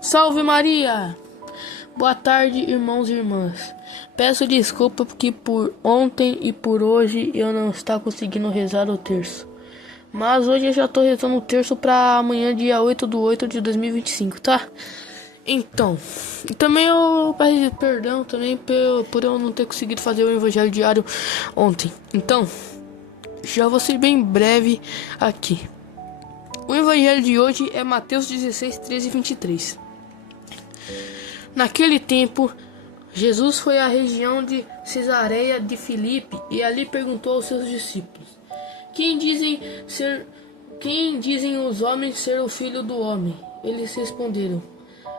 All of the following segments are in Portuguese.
Salve Maria! Boa tarde, irmãos e irmãs. Peço desculpa porque por ontem e por hoje eu não estava conseguindo rezar o terço. Mas hoje eu já estou rezando o terço para amanhã, dia 8/8/2025, tá? Então, e também eu peço perdão também por eu não ter conseguido fazer o evangelho diário ontem. Então, já vou ser bem breve aqui. O evangelho de hoje é Mateus 16, 13 e 23. Naquele tempo, Jesus foi à região de Cesareia de Filipe e ali perguntou aos seus discípulos: Quem dizem os homens ser o Filho do Homem? Eles responderam: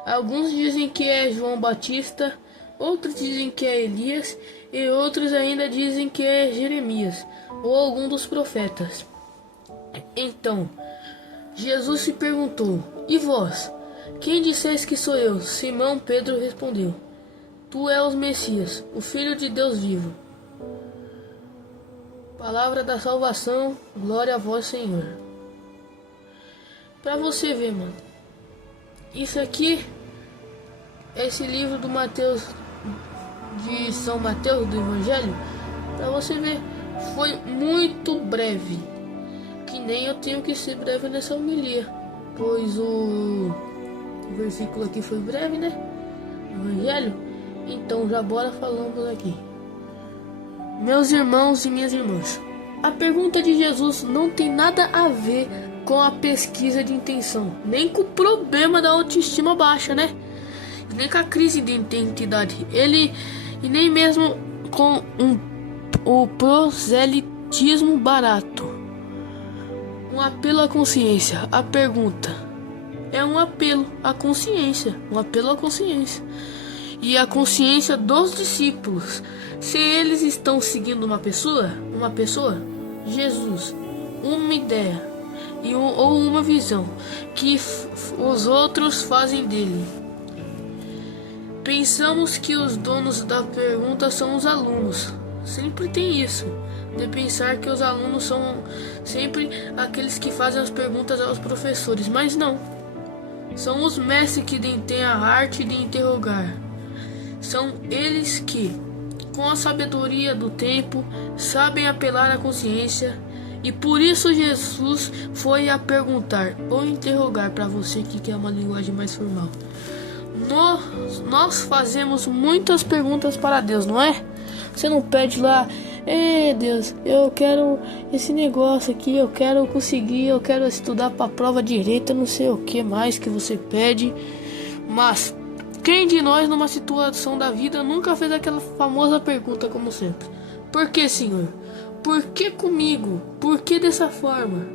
Alguns dizem que é João Batista, outros dizem que é Elias e outros ainda dizem que é Jeremias ou algum dos profetas. Então, Jesus se perguntou: E vós? Quem disseis que sou eu? Simão Pedro respondeu: Tu és o Messias, o Filho de Deus vivo. Palavra da salvação, glória a vós, Senhor. Pra você ver, mano, isso aqui, esse livro do Mateus, de São Mateus, do Evangelho, pra você ver, foi muito breve. Que nem eu tenho que ser breve nessa homilia, pois o versículo aqui foi breve, né? Evangelho. Então já bora falando aqui. Meus irmãos e minhas irmãs, a pergunta de Jesus não tem nada a ver com a pesquisa de intenção, nem com o problema da autoestima baixa, né? Nem com a crise de identidade, e nem mesmo com o proselitismo barato. Um apelo à consciência. A pergunta é um apelo à consciência, e a consciência dos discípulos. Se eles estão seguindo uma pessoa, Jesus, uma ideia ou uma visão que os outros fazem dele. Pensamos que os donos da pergunta são os alunos. Sempre tem isso, de pensar que os alunos são sempre aqueles que fazem as perguntas aos professores, mas não. São os mestres que têm a arte de interrogar. São eles que, com a sabedoria do tempo, sabem apelar à consciência, e por isso Jesus foi a perguntar ou interrogar, para você que quer uma linguagem mais formal. Nós fazemos muitas perguntas para Deus, não é? Você não pede lá: Deus, eu quero esse negócio aqui, eu quero conseguir, eu quero estudar para a prova direita, não sei o que mais que você pede. Mas quem de nós numa situação da vida nunca fez aquela famosa pergunta como sempre: Por que, Senhor? Por que comigo? Por que dessa forma?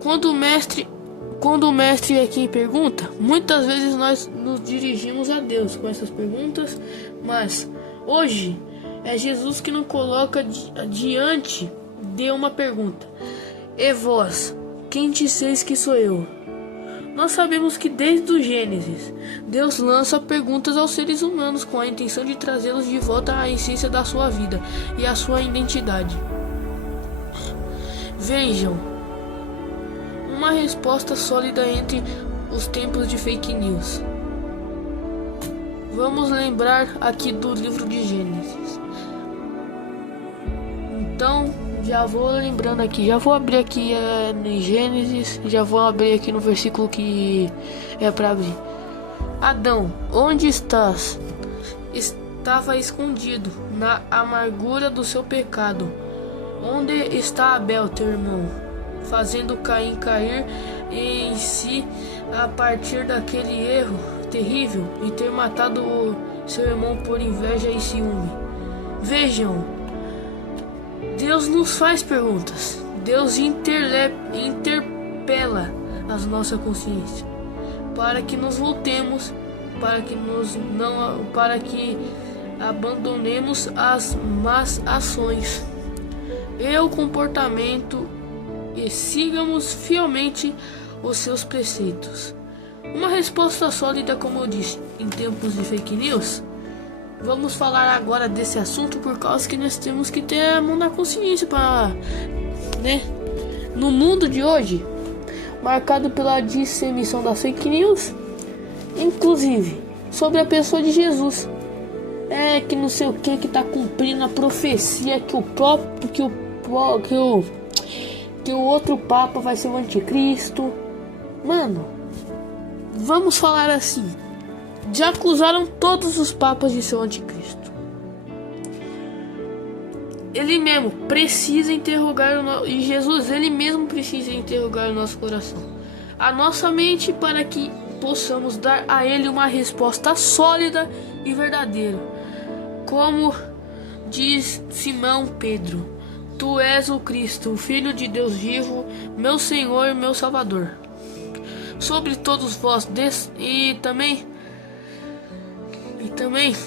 Quando o mestre é quem pergunta, muitas vezes nós nos dirigimos a Deus com essas perguntas, mas hoje é Jesus que nos coloca diante de uma pergunta: E vós, quem disseis que sou eu? Nós sabemos que desde o Gênesis, Deus lança perguntas aos seres humanos com a intenção de trazê-los de volta à essência da sua vida e à sua identidade. Vejam, uma resposta sólida entre os tempos de fake news. Vamos lembrar aqui do livro de Gênesis. Então, já vou lembrando aqui, já vou abrir aqui em Gênesis, já vou abrir aqui no versículo que é para abrir. Adão, onde estás? Estava escondido na amargura do seu pecado. Onde está Abel, teu irmão? Fazendo Caim cair em si a partir daquele erro terrível e ter matado o seu irmão por inveja e ciúme. Vejam, Deus nos faz perguntas. Deus interpela a nossa consciência para que nos voltemos, para que abandonemos as más ações e o comportamento e sigamos fielmente os seus preceitos. Uma resposta sólida, como eu disse, em tempos de fake news. Vamos falar agora desse assunto por causa que nós temos que ter a mão na consciência para, né? No mundo de hoje, marcado pela disseminação das fake news, inclusive sobre a pessoa de Jesus. Que não sei o que tá cumprindo a profecia que o outro papa vai ser o anticristo. Mano, vamos falar assim, já acusaram todos os papas de ser o anticristo. Ele mesmo precisa interrogar e Jesus, ele mesmo precisa interrogar o nosso coração, a nossa mente, para que possamos dar a ele uma resposta sólida e verdadeira. Como diz Simão Pedro: Tu és o Cristo, o Filho de Deus vivo, meu Senhor e meu Salvador. Sobre todos vós, e também,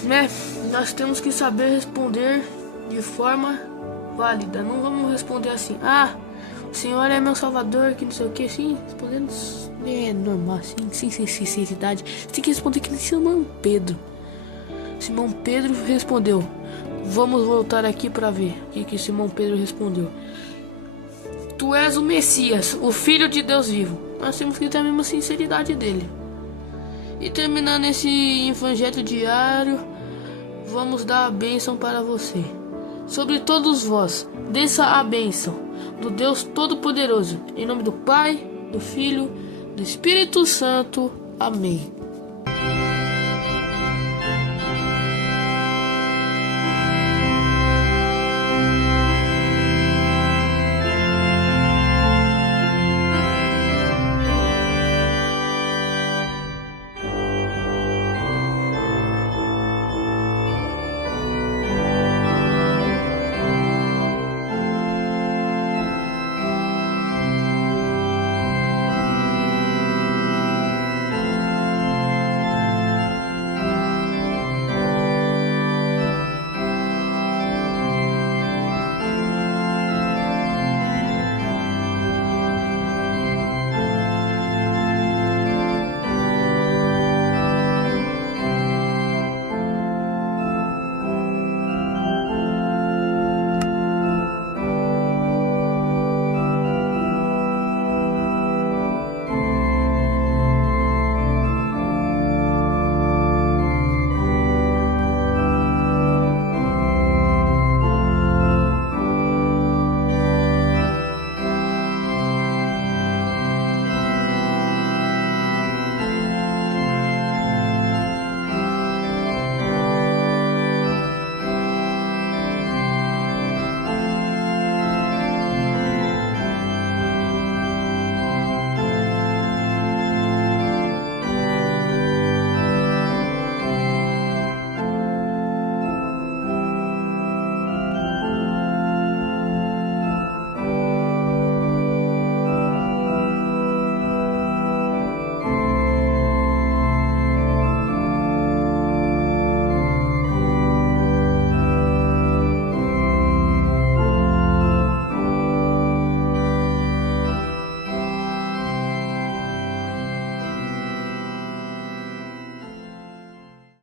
né, nós temos que saber responder de forma válida. Não vamos responder assim: o Senhor é meu Salvador, que não sei o que. Sim, respondendo normal, assim, sem sinceridade. Você tem que responder que nem Simão Pedro. Simão Pedro respondeu. Vamos voltar aqui para ver o que Simão Pedro respondeu. Tu és o Messias, o Filho de Deus vivo. Nós temos que ter a mesma sinceridade dele. E terminando esse evangelho diário, vamos dar a bênção para você. Sobre todos vós, desça a bênção do Deus Todo-Poderoso. Em nome do Pai, do Filho, do Espírito Santo. Amém.